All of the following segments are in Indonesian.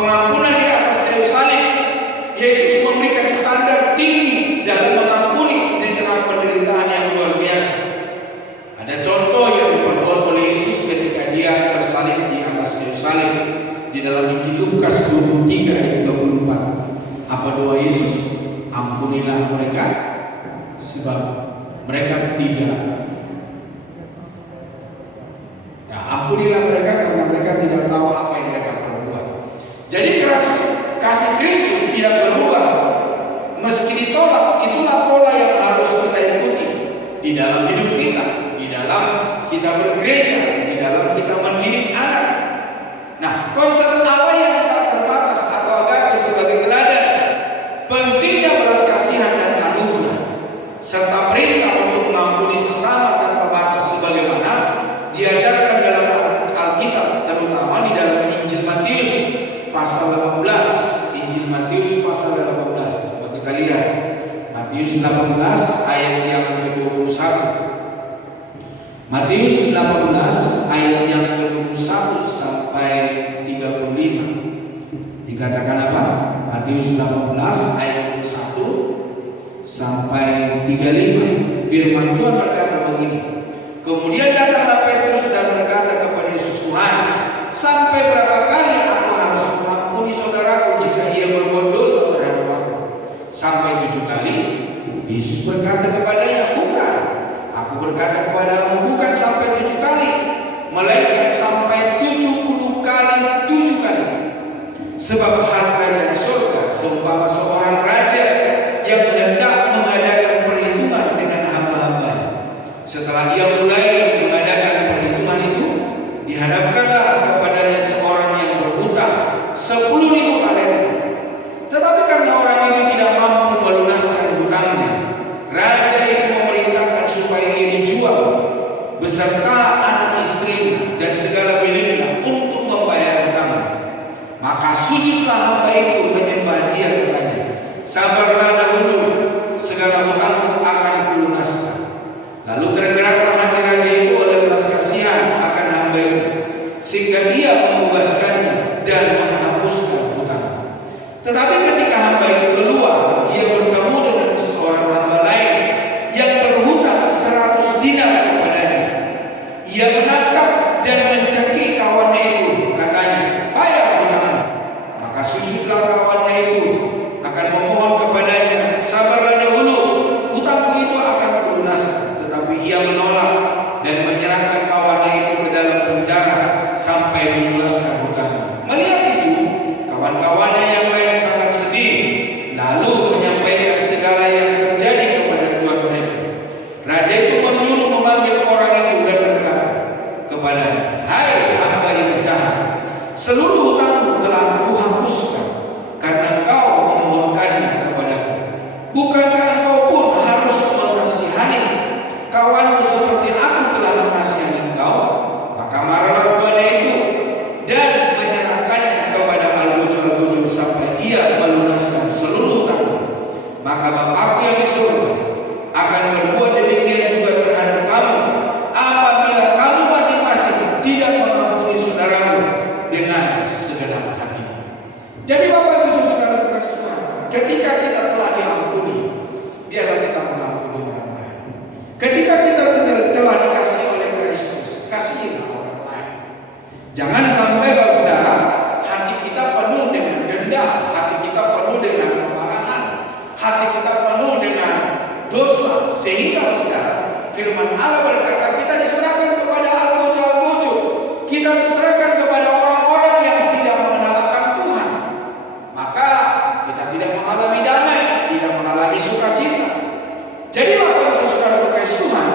pengampunan di atas kayu salib. Yesus memberikan standar tinggi dalam mengampuni di tengah penderitaan yang luar biasa. Ada contoh yang diperbuat oleh Yesus ketika dia tersalib di atas kayu salib di dalam Injil Lukas 23 ayat 34. Apa doa Yesus? Ampunilah mereka sebab mereka ampunilah mereka karena mereka tidak tahu apa yang mereka perbuat. Jadi kasih Kristus tidak berubah meski ditolak. Itulah pola yang harus kita ikuti di dalam hidup kita, di dalam kita bergereja, di dalam kita mendidik anak. Nah, konsep Allah yang tak terbatas atau agape sebagai teladan, pentingnya belas kasihan dan anugerah, serta perintah untuk mengampuni sesama tanpa batas sebagaimana diajarkan dalam Alkitab, terutama di dalam Injil Matius pasal 18. Injil Matius pasal 18. Coba kita lihat Matius 18 ayat yang ke-21. Matius 18 ayat yang ke-21 sampai 35. Dikatakan apa? Matius 18 ayat 1 sampai 35. Firman Tuhan berkata begini. Kemudian datanglah Petrus dan berkata kepada Yesus, Tuhan, sampai berapa kali aku harus mengampuni saudaraku jika ia berbuat dosa terhadap aku? Sampai 7 kali? Yesus berkata kepadanya, bukan. Aku berkata kepadamu, bukan sampai 7 kali, melainkan sampai 70 kali 7 kali. Sebab hal kerajaan surga seumpama seorang raja yang hendak mengadakan perhitungan dengan hamba-hambanya. Setelah ia mulai mengadakan perhitungan itu, dihadapkanlah kepadanya seorang yang berhutang 10.000 talenta. Tetapi karena orang itu tidak mampu melunaskan hutangnya, raja itu memerintahkan supaya ia dijual beserta anak istrinya dan segala miliknya untuk membayar hutangnya. Maka sujudlah hamba itu menyembah dia, katanya, sabarlah dahulu, segala hutang akan kulunaskan. Lalu tergeraklah hati raja itu oleh belas kasihan akan hamba itu, sehingga ia membebaskannya dan menghapuskan hutangnya. Tetapi ketika hamba itu keluar, ia bertemu dengan seorang hamba lain yang berhutang 100 dinar kepadanya. Ia menangkap dan mencekik kawannya itu, katanya, bayar hutangnya. Maka sujudlah kawannya itu akan memohon kepadanya, sabarlah dahulu, hutangku itu akan kulunaskan. Tetapi ia menolak dan menyerahkan kawannya itu ke dalam penjara sampai melunaskan hutangnya. Melihat itu, kawan-kawannya yang lain sangat sedih, lalu menyampaikan segala yang terjadi kepada tuan mereka. Raja itu menyuruh memanggil orang itu dan berkata kepadanya, hai hamba yang jahat, seluruh hutangmu telah kuhapuskan karena engkau memohonkannya kepadaku. Bukankah engkau pun harus mengasihani kawanmu seperti aku telah mengasihani engkau? Maka marahlah tuannya itu dan menyerahkannya kepada al-bujur sampai ia melunaskan seluruh hutangnya. Maka Bapakku yang di surga akan berbuat demikian juga terhadap kamu apabila kamu masing-masing tidak mengampuni saudaramu dengan segenap hati. Jadi Bapak Ibu Saudara kasih Tuhan, ketika kita telah diampuni, biarlah kita mengampuni orang lain. Ketika kita telah dikasih oleh Kristus, kasihilah orang lain. Jangan sampai Bapak Saudara, hati kita penuh dengan dendam, hati kita penuh dengan kemarahan, hati kita penuh dengan dosa, sehingga Bapak Saudara, firman Allah berkata kita diserahkan kepada al-bojo, kita diserahkan kepada orang-orang yang tidak mengenal akan Tuhan. Maka kita tidak mengalami damai, tidak mengalami sukacita. Jadi Bapak Ibu Saudara berkasih Tuhan,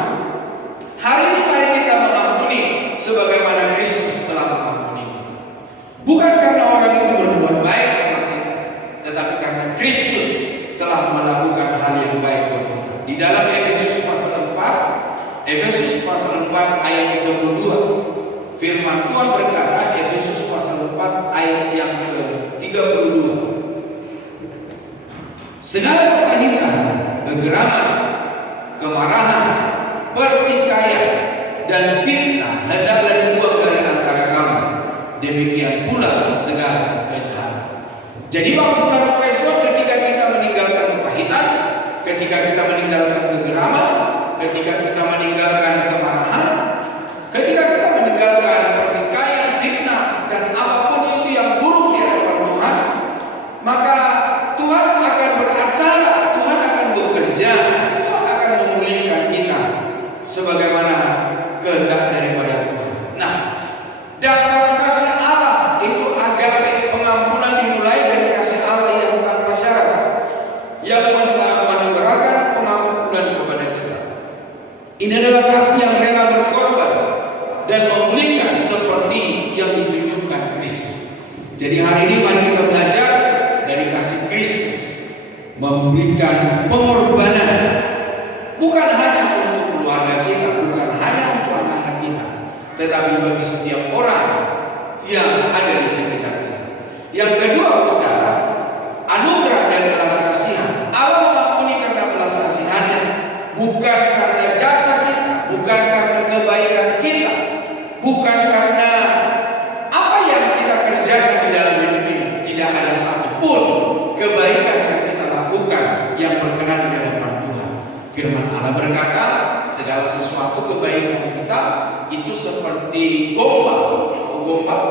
hari ini mari kita mengampuni sebagaimana Kristus telah mengampuni kita. Bukan karena orang itu berbuat baik sama kita, tetapi karena Kristus telah melakukan hal yang baik buat kita. Di dalam Efesus pasal 4 ayat 32, firman Tuhan berkata, Efesus pasal 4 ayat yang ke-32, segala kepahitan, kegeraman, kemarahan, pertikaian, dan fitnah hendaklah dibuang dari antara kamu. Demikian pula segala kejahatan. Jadi Bapak Saudara Kristus, ketika kita meninggalkan kepahitan, ketika kita meninggalkan kegeraman, ketika kita meninggalkan kemarahan, ketika kita meninggalkan pertikaian, fitnah, dan apapun itu yang buruk di hadapan Tuhan, maka Tuhan akan beracara, Tuhan akan bekerja, Tuhan akan memulihkan kita sebagaimana kehendak daripada Tuhan. Nah, dasar kasih Allah itu agape, pengampunan dimulai dari kasih Allah yang tanpa syarat, yang menegarkan pengampunan kepada kita. Ini adalah kasih yang rela berkorban dan memulihkan seperti yang ditunjukkan Kristus. Jadi hari ini mari kita belajar dari kasih Kristus, memberikan pengorbanan bukan hanya untuk keluarga kita, bukan hanya untuk anak-anak kita, tetapi bagi setiap orang yang ada di sekitar kita. Yang kedua, saudara, anugerah dan belas kasihan. Allah mengampuni karena belas kasihannya, bukan karena jasa kita, bukan karena kebaikan kita, bukan karena apa yang kita kerjakan di dalam hidup ini. Tidak ada satupun kebaikan yang kita lakukan yang berkenan di hadapan Tuhan. Firman Allah berkata, segala sesuatu kebaikan kita itu seperti gombal. Gombal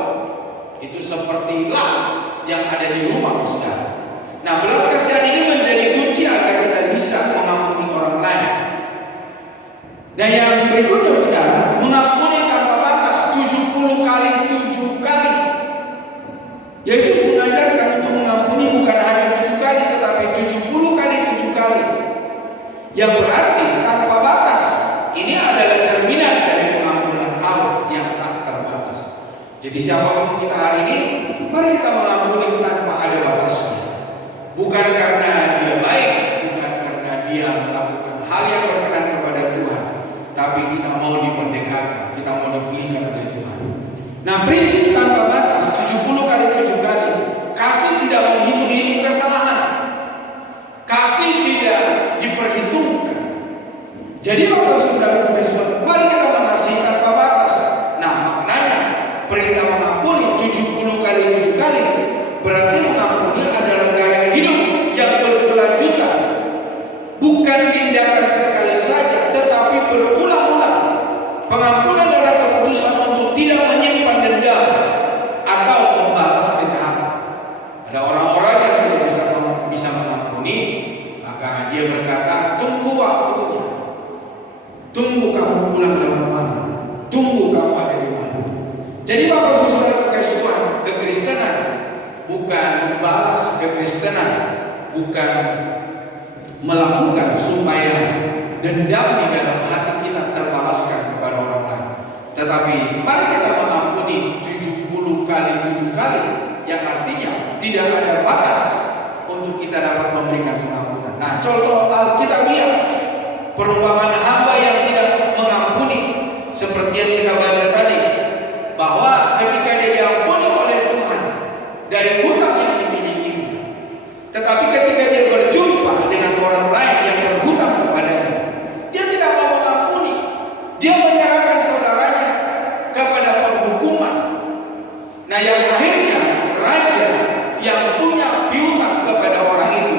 itu seperti lamp yang ada di rumah, saudara. Nah, belas kasihan ini menjadi kunci agar kita bisa mengampuni orang lain. Dan yang berikutnya, saudara, mengampuni tanpa batas 70 kali 7 kali. Yesus mengajarkan untuk mengampuni bukan hanya 7 kali, tetapi 70 kali 7 kali. Yang berarti tanpa batas. Ini adalah cerminan dari pengampunan Allah yang tak terbatas. Jadi siapapun kita hari ini, mari kita mengampuni tanpa ada batasnya. Bukan karena dia baik, bukan karena dia melakukan hal yang berkenan kepada Tuhan, tapi kita mau dimerdekakan, kita mau dipulihkan oleh Tuhan. Nah, prinsip tanpa batas 70 kali 7 kali. Kasih tidak menghitung-hitung kesalahan. Kasih tidak diperhitungkan. Jadi Bapak Saudara Kristus, mari kita mengasihi tanpa batas. Nah, maknanya perintah mengampuni 70 kali 7 kali berarti mengampuni adalah gaya hidup yang berkelanjutan, bukan tindakan sekali saja, tetapi berulang-ulang. Pengampunan adalah keputusan untuk tidak menyimpan dendam atau membalas kejahatan. Ada orang-orang yang tidak bisa mengampuni, maka dia berkata, tunggu waktunya, tunggu kamu pulang dengan mana, tunggu kamu ada di mana. Jadi Bapak Saudara Tuhan, kekristenan bukan membalas, kekristenan bukan melakukan supaya dendam di dalam hati kita terbalaskan kepada orang lain, tetapi mari kita mengampuni 70 kali 7 kali, yang artinya tidak ada batas untuk kita dapat memberikan pengampunan. Nah, contoh Alkitabiah, perumpamaan hamba yang tidak mengampuni, seperti yang kita baca tadi, bahwa ketika dia diampuni oleh Tuhan dari hutang yang dimilikinya, tetapi ketika dia berjumpa dengan orang lain yang berhutang kepadanya, dia tidak mau mengampuni. Dia menyerahkan saudaranya kepada penghukuman. Nah, yang akhirnya raja yang punya piutang kepada orang itu,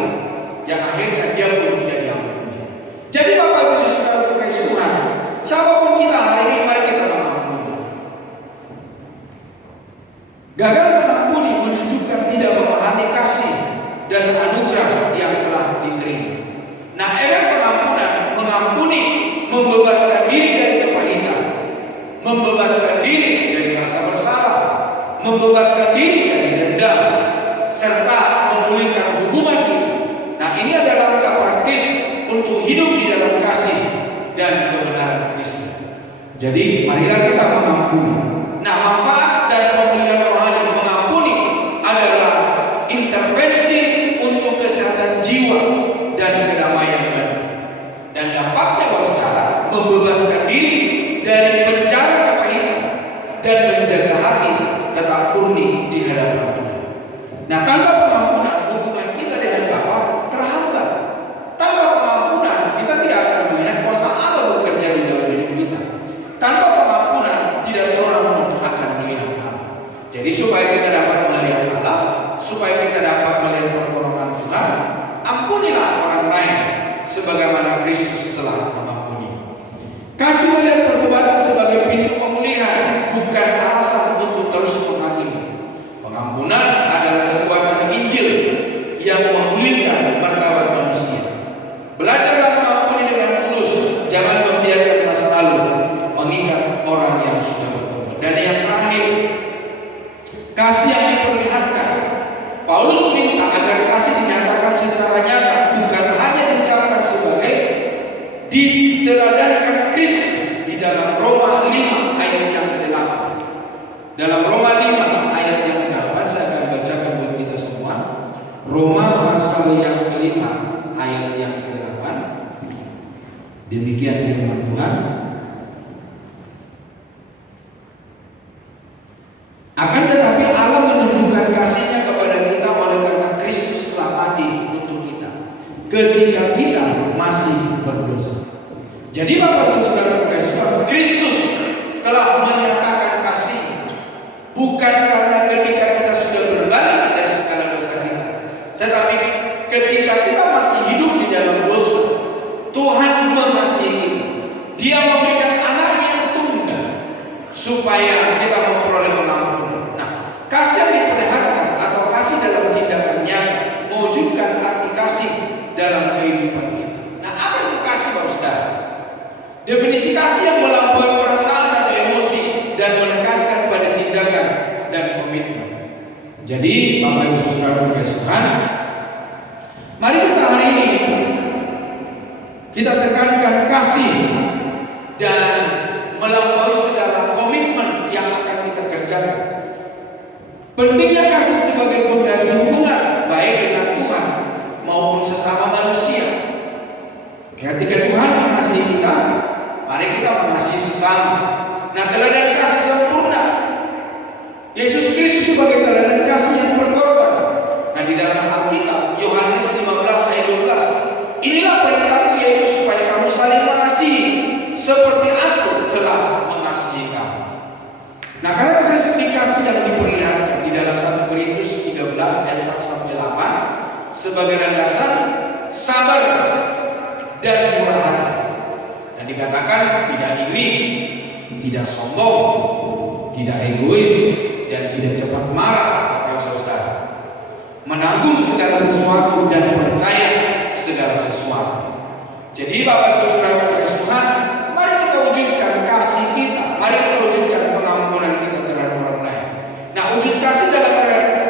yang akhirnya dia pun tidak diampuni. Jadi Bapak Ibu Saudara kasih Tuhan, siapapun kita hari ini, mari kita mengampuni. Gagal mengampuni menunjukkan tidak memahami kasih dan anugerah yang telah diterima. Nah, efek pengampunan, mengampuni, membebaskan diri dari kepahitan, membebaskan diri dari rasa bersalah, membebaskan diri dari dendam, serta memulihkan hubungan kita. Nah, ini adalah langkah praktis untuk hidup di dalam kasih dan kebenaran Kristus. Jadi, marilah kita mengampuni. Nah, manfaat dari pemulihan rohani mengampuni adalah intervensi untuk kesehatan jiwa dan kedamaian batin. Dan dampaknya Bapak Saudara, membebaskan diri dari penjara kepahitan dan menjaga hati tetap murni di hadapan Tuhan. Nah, tanpa pengampunan hubungan kita dengan Bapa terhambat. Tanpa pengampunan kita tidak akan melihat kuasa Allah bekerja di dalam hidup kita. Tanpa pengampunan tidak seorang pun akan melihat Allah. Jadi supaya kita dapat melihat Allah, supaya kita dapat melihat pertolongan Tuhan, ampunilah orang lain sebagaimana Kristus telah mengampuni. Kasih melihat pertobatan sebagai pintu pemulihan, bukan alasan untuk terus menghakimi. Pengampunan adalah kekuatan Injil yang memulihkan martabat manusia. Belajarlah mengampuni dengan tulus, jangan membiarkan masa lalu mengingat orang yang sudah bertobat. Dan yang terakhir, kasih yang diperlihatkan. Paulus minta agar kasih dinyatakan secara nyata, bukan hanya diucapkan sebagai diteladankan Kristus di dalam Roma 5 ayat yang ke-8. Dalam Roma 5 ayat yang ke-8, saya akan bacakan buat kita semua. Roma pasal yang ke-5 ayat yang ke-8. Demikian firman Tuhan. Akan tetapi Allah menunjukkan kasih-Nya kepada kita oleh karena Kristus telah mati untuk kita ketika kita masih berdosa. Jadi Bapak Saudara Saudara, Kristus telah menyatakan kasih bukan karena ketika kita sudah berbalik dari segala dosa kita, tetapi ketika kita masih hidup di dalam dosa, Tuhan mengasihi kita. Dia memberikan anaknya yang tunggal supaya kita memperoleh pengampunan. Nah, kasih yang diperlihatkan atau kasih dalam tindakan nyata mewujudkan arti kasih dalam kehidupan kita. Nah, apa itu kasih, Bapak Saudara? Definisi kasih yang melampaui perasaan atau emosi dan menekankan pada tindakan dan komitmen. Jadi, Bapak Ibu Saudara Tuhan, mari kita hari ini kita tekankan kasih dan melampaui segala komitmen yang akan kita kerjakan. Pentingnya kasih sebagai fondasi hubungan baik dengan Tuhan maupun sesama manusia. Ketika Tuhan mengasihi kita, mari kita mengasihi sesama. Nah, teladan kasih sempurna. Yesus Kristus sebagai teladan kasih yang berkorban. Nah, di dalam Alkitab Yohanes 15 ayat 12, inilah perintahku, yaitu supaya kamu saling mengasihi seperti aku telah mengasihi kamu. Nah, karakteristik kasih yang diperlihatkan di dalam 1 Korintus 13 ayat 4 sampai 8 sebagai landasan sabar dan murah hati. Dan dikatakan tidak iri, tidak sombong, tidak egois, dan tidak cepat marah, Bapak Ibu Saudara. Menanggung segala sesuatu dan percaya segala sesuatu. Jadi Bapak Ibu Saudara Tuhan, mari kita wujudkan kasih kita, mari kita wujudkan pengampunan kita terhadap orang lain. Nah, wujud kasih dalam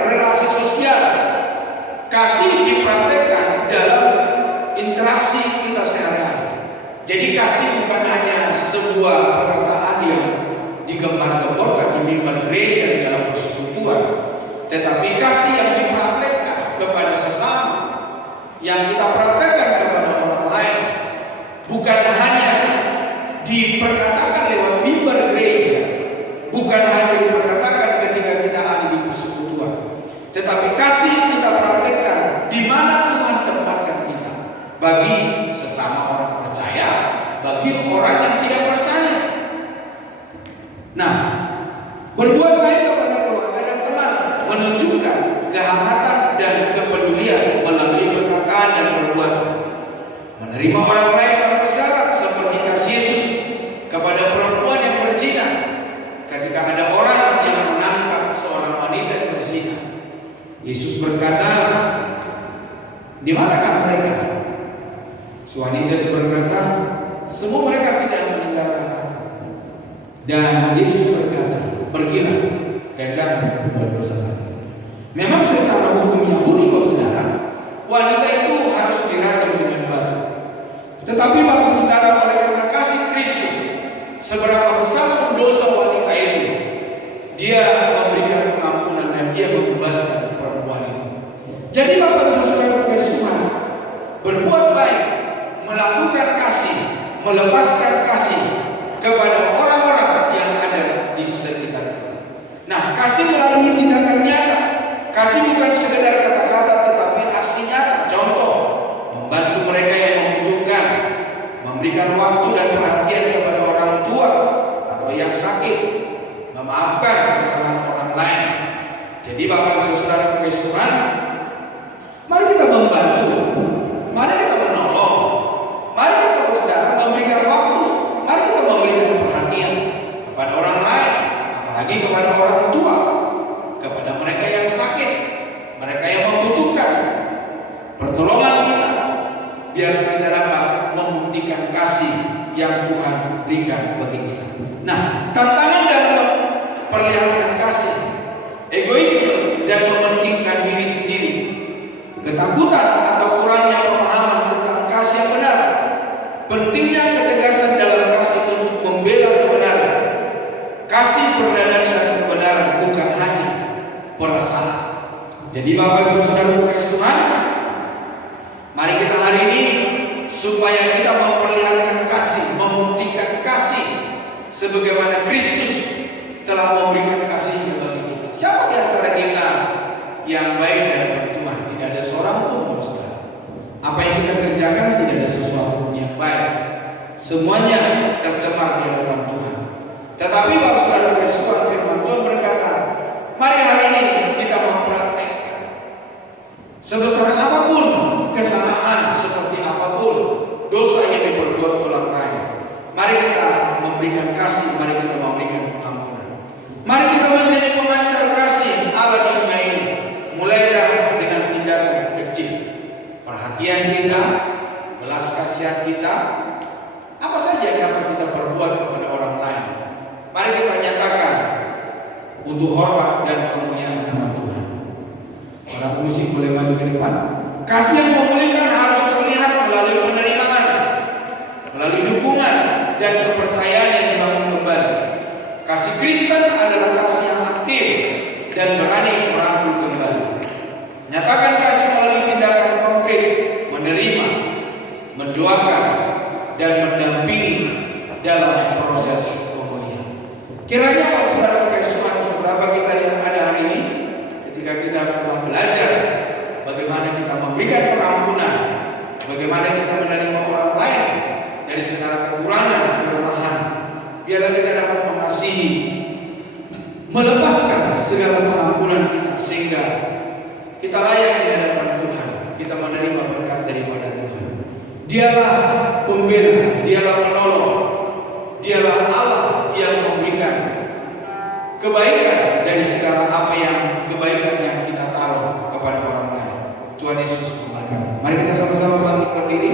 relasi sosial, kasih dipraktekkan dalam interaksi kita sehari-hari. Jadi kasih bukan hanya sebuah perkataan yang digembar-gemborkan di mimbar gereja di dalam persekutuan, tetapi kasih yang dipraktekkan kepada sesama, yang kita praktekkan kepada orang lain, bukan hanya diperkatakan lewat mimbar gereja, bukan hanya diperkatakan ketika kita ada di persekutuan, tetapi kasih kita praktekkan di mana Tuhan tempatkan kita, bagi sesama orang percaya, bagi orang yang tidak percaya. Nah, berbuat baik kepada keluarga dan teman menunjukkan kehangatan dan kepedulian melalui perkataan dan perbuatan. Menerima orang lain tanpa syarat seperti kasih Yesus kepada perempuan yang berzina ketika ada orang yang menangkap seorang wanita yang berzina. Yesus berkata, "Di manakah mereka?" Si wanita itu berkata, "Semua mereka tidak meninggalkan aku." Dan Yesus berkata, "Pergilah dan jangan berbuat dosa lagi." Memang secara hukum Yahudi, Bapak Saudara, wanita itu harus dirajam dengan batu. Tetapi Bapak Saudara, oleh karena kasih Kristus, seberapa besar dosa wanita itu, Dia memberikan pengampunan dan Dia membebaskan perempuan itu. Jadi Bapak Saudara Tuhan, berbuat baik, melakukan kasih, melepaskan kasih kepada orang-orang yang ada di sekitar kita. Nah, kasih melalui tindakan nyata. Kasih bukan sekedar kata-kata, tetapi aksi nyata. Contoh, membantu mereka yang membutuhkan, memberikan waktu dan perhatian kepada orang tua atau yang sakit, memaafkan kesalahan orang lain. Jadi Bapak Saudara kasih Tuhan, mari kita membantu, mari kita menolong, mari kita saudara memberikan waktu, mari kita memberikan perhatian kepada orang lain, apalagi kepada orang tua, kepada mereka yang sakit, mereka yang membutuhkan pertolongan kita, biar kita dapat membuktikan kasih yang Tuhan berikan bagi kita. Nah, tantangan dalam memperlihatkan kasih, egoisme dan mementingkan diri sendiri, ketakutan atau kurangnya pemahaman tentang kasih yang benar, pentingnya ketegasan dalam kasih untuk membela kebenaran. Kasih perdana dan kebenaran bukan hanya perasaan. Jadi Bapak Ibu Saudara kasih Tuhan, mari kita hari ini supaya kita memperlihatkan kasih, membuktikan kasih sebagaimana Kristus telah memberikan kasihnya bagi kita. Siapa di antara kita yang baik di hadapan Tuhan? Tidak ada seorang pun, saudara. Apa yang kita kerjakan tidak ada sesuatu pun yang baik. Semuanya tercemar di hadapan Tuhan. Tetapi Bapak Saudara kasih Tuhan, firman Tuhan berkata, mari hari ini kita mempraktekkan sebesar apapun kesalahan, seperti apapun dosa yang diperbuat orang lain, mari kita memberikan kasih, mari kita memberikan pengampunan. Mari kita menjadi pemancar kasih Allah di dunia ini. Mulailah dengan tindakan kecil, perhatian kita, belas kasihan kita, apa saja yang dapat kita perbuat kepada orang lain. Mari kita nyatakan untuk hormat dan kemuliaan nama Tuhan. Para musik boleh maju ke depan. Kasih yang memulihkan harus terlihat melalui penerimaan, melalui dukungan dan kepercayaan yang dibangun kembali. Kasih Kristen adalah kasih yang aktif dan berani merangkul kembali. Nyatakan kasih melalui tindakan konkret, menerima, mendoakan, dan mendampingi dalam proses pemulihan. Kiranya Bapak Saudara kasih Tuhan, seberapa kita yang ada hari ini, ketika kita telah belajar bagaimana kita memberikan pengampunan, bagaimana kita menerima orang lain dari segala kekurangan, kelemahan, biarlah kita dapat mengasihi, melepaskan segala pengampunan kita, sehingga kita layak di hadapan Tuhan, kita menerima berkat daripada Tuhan. Dialah pembela, dialah penolong, dialah Allah yang memberikan kebaikan dari segala apa yang kebaikan yang kita taruh kepada orang lain. Tuhan Yesus memberkati. Mari kita sama-sama bangkit berdiri.